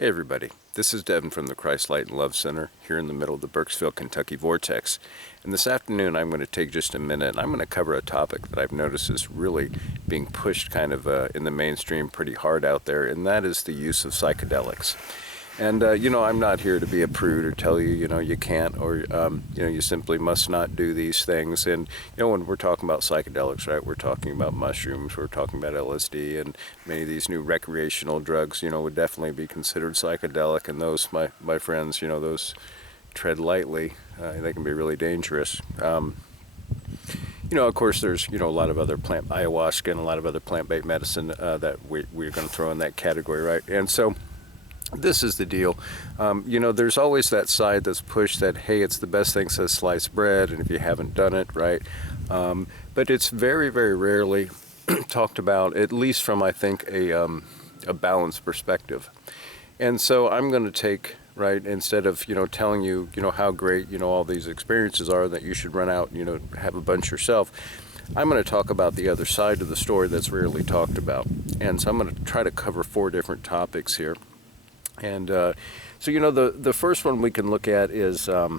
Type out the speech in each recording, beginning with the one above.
Hey everybody, this is Devin from the Christ Light and Love Center here in the middle of the Burkesville, Kentucky vortex. And this afternoon I'm going to take just a minute and I'm going to cover a topic that I've noticed is really being pushed kind of in the mainstream pretty hard out there, and that is the use of psychedelics. And, I'm not here to be a prude or tell you, you can't or, you simply must not do these things. And, when we're talking about psychedelics, right, we're talking about mushrooms, we're talking about LSD, and many of these new recreational drugs, would definitely be considered psychedelic. And those, my friends, those tread lightly. They can be really dangerous. Of course, there's, a lot of other ayahuasca and a lot of other plant-based medicine that we're going to throw in that category, right? And so this is the deal. There's always that side that's pushed that, hey, it's the best thing since sliced bread, and if you haven't done it, right? But it's very, very rarely talked about, at least from, I think, a balanced perspective. And so I'm going to take, right, instead of, telling you, how great, all these experiences are, that you should run out, have a bunch yourself, I'm going to talk about the other side of the story that's rarely talked about. And so I'm going to try to cover 4 different topics here. And the first one we can look at is I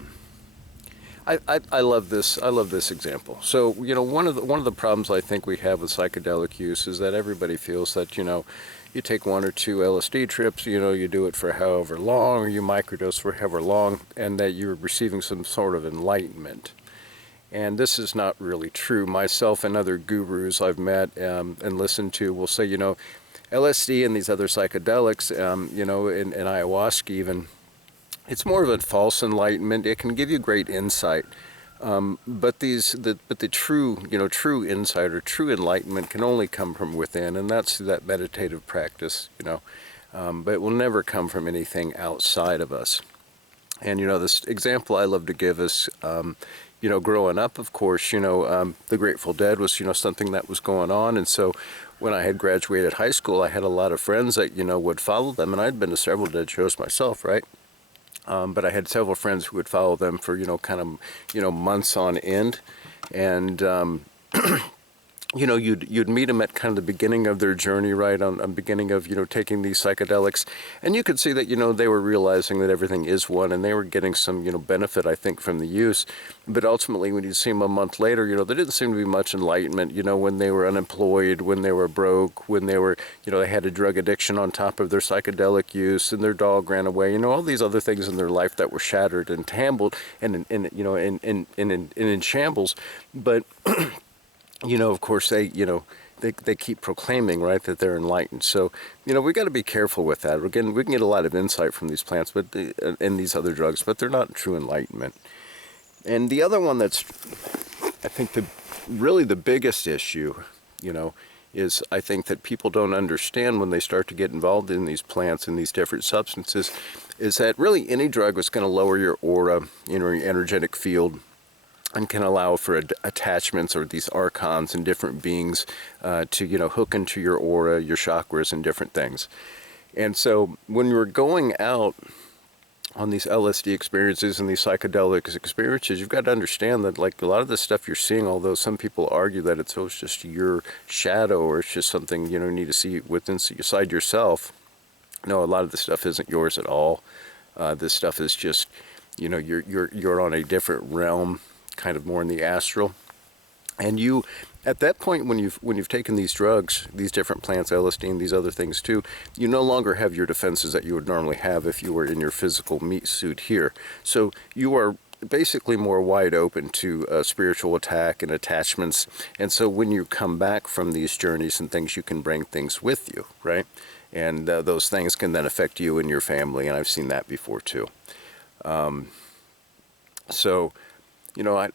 love this. I love this example. So one of the problems I think we have with psychedelic use is that everybody feels that you take 1 or 2 LSD trips, you do it for however long, or you microdose for however long, and that you're receiving some sort of enlightenment. And this is not really true. Myself and other gurus I've met and listened to will say, LSD and these other psychedelics, and ayahuasca even, it's more of a false enlightenment. It can give you great insight, but the true insight or true enlightenment can only come from within, and that's that meditative practice, but it will never come from anything outside of us. And this example I love to give is, growing up, of course, the Grateful Dead was, something that was going on, and so when I had graduated high school, I had a lot of friends that, would follow them, and I'd been to several Dead shows myself, right? But I had several friends who would follow them for, months on end, and you'd meet them at kind of the beginning of their journey, right, on beginning of, taking these psychedelics, and you could see that, they were realizing that everything is one, and they were getting some, benefit, I think, from the use, but ultimately, when you see them a month later, there didn't seem to be much enlightenment, when they were unemployed, when they were broke, when they were, they had a drug addiction on top of their psychedelic use, and their dog ran away, all these other things in their life that were shattered and tambled and in shambles, but of course, they keep proclaiming, right, that they're enlightened. So, we got to be careful with that. Again, we can get a lot of insight from these plants, but and these other drugs, but they're not true enlightenment. And the other one that's, I think, really the biggest issue, is I think that people don't understand when they start to get involved in these plants and these different substances, is that really any drug is going to lower your aura, your energetic field, and can allow for attachments or these archons and different beings to, hook into your aura, your chakras, and different things. And so when you're going out on these LSD experiences and these psychedelic experiences, you've got to understand that, like, a lot of the stuff you're seeing, although some people argue that it's just your shadow or it's just something, you need to see inside yourself. No, a lot of the stuff isn't yours at all. This stuff is just, you're on a different realm, kind of more in the astral, and you, at that point, when you've taken these drugs, these different plants, LSD and these other things too, you no longer have your defenses that you would normally have if you were in your physical meat suit here. So you are basically more wide open to spiritual attack and attachments. And so when you come back from these journeys and things, you can bring things with you, right? And those things can then affect you and your family, and I've seen that before too.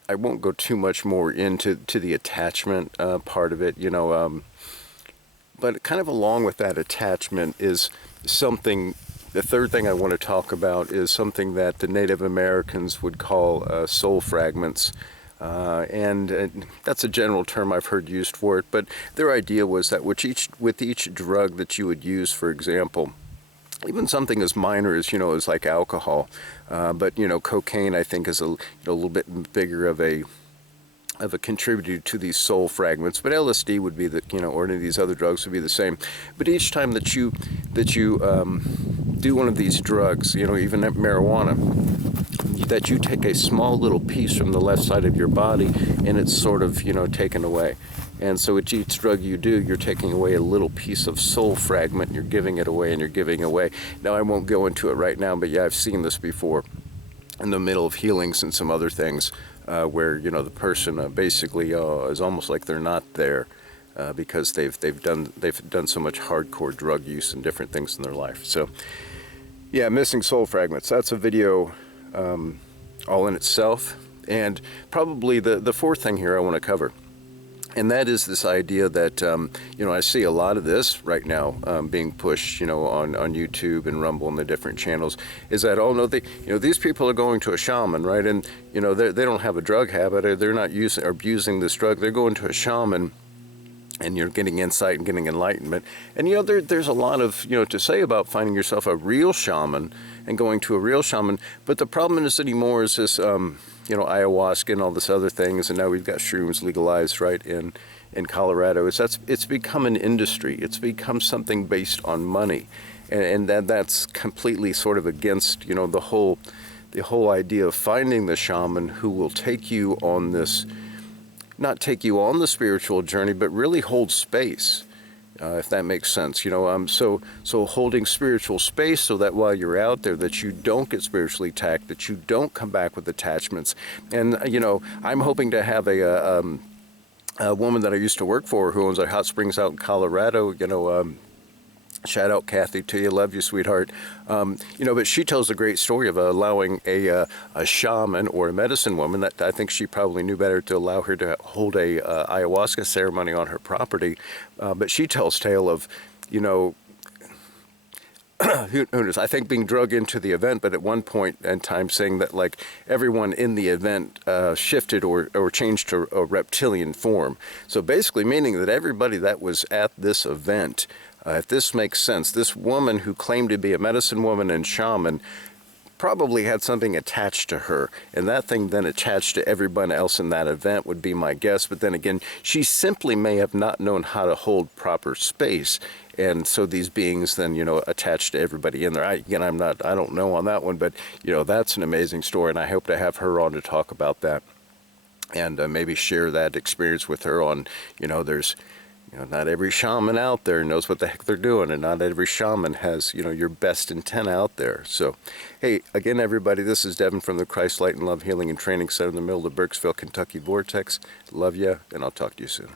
I won't go too much more into the attachment part of it, but kind of along with that attachment is something, the third thing I want to talk about is something that the Native Americans would call soul fragments. And that's a general term I've heard used for it, but their idea was that with each drug that you would use, for example, even something as minor as, as like alcohol, but, cocaine, I think, is a little bit bigger of a contributor to these soul fragments. But LSD would be or any of these other drugs would be the same. But each time that you do one of these drugs, you know, even marijuana, that you take a small little piece from the left side of your body and it's sort of, you know, taken away. And so with each drug you do, you're taking away a little piece of soul fragment, and you're giving it away and you're giving away. Now, I won't go into it right now, but yeah, I've seen this before in the middle of healings and some other things where, you know, the person basically is almost like they're not there because they've done so much hardcore drug use and different things in their life. So yeah, missing soul fragments. That's a video all in itself. And probably the fourth thing here I want to cover, and that is this idea that, you know, I see a lot of this right now being pushed, you know, on YouTube and Rumble and the different channels, is that, oh, no, you know, these people are going to a shaman, right? And, you know, they don't have a drug habit, or they're not using or abusing this drug. They're going to a shaman, and you're getting insight and getting enlightenment. And, you know, there's a lot of, you know, to say about finding yourself a real shaman and going to a real shaman. But the problem is anymore is this, you know, ayahuasca and all this other things, and now we've got shrooms legalized, right, in Colorado. It's become an industry. It's become something based on money, and that's completely sort of against, you know, the whole idea of finding the shaman who will take you on this, not take you on the spiritual journey, but really hold space. If that makes sense, you know, so holding spiritual space so that while you're out there, that you don't get spiritually attacked, that you don't come back with attachments. And you know, I'm hoping to have a woman that I used to work for who owns a hot springs out in Colorado. You know, shout out Kathy to you, love you, sweetheart. You know, but she tells a great story of allowing a shaman or a medicine woman, that I think she probably knew better to allow her to hold a ayahuasca ceremony on her property. But she tells tale of, you know, who knows, I think being drug into the event, but at one point in time saying that like everyone in the event shifted or changed to a reptilian form. So basically meaning that everybody that was at this event, if this makes sense, this woman who claimed to be a medicine woman and shaman probably had something attached to her, and that thing then attached to everyone else in that event would be my guess. But then again, she simply may have not known how to hold proper space, and so these beings then, you know, attached to everybody in there. I don't know on that one, but you know, that's an amazing story, and I hope to have her on to talk about that, and maybe share that experience with her on, you know, there's, you know, not every shaman out there knows what the heck they're doing, and not every shaman has, you know, your best intent out there. So, hey, again, everybody, this is Devin from the Christ Light and Love Healing and Training Center in the middle of the Burkesville, Kentucky Vortex. Love ya, and I'll talk to you soon.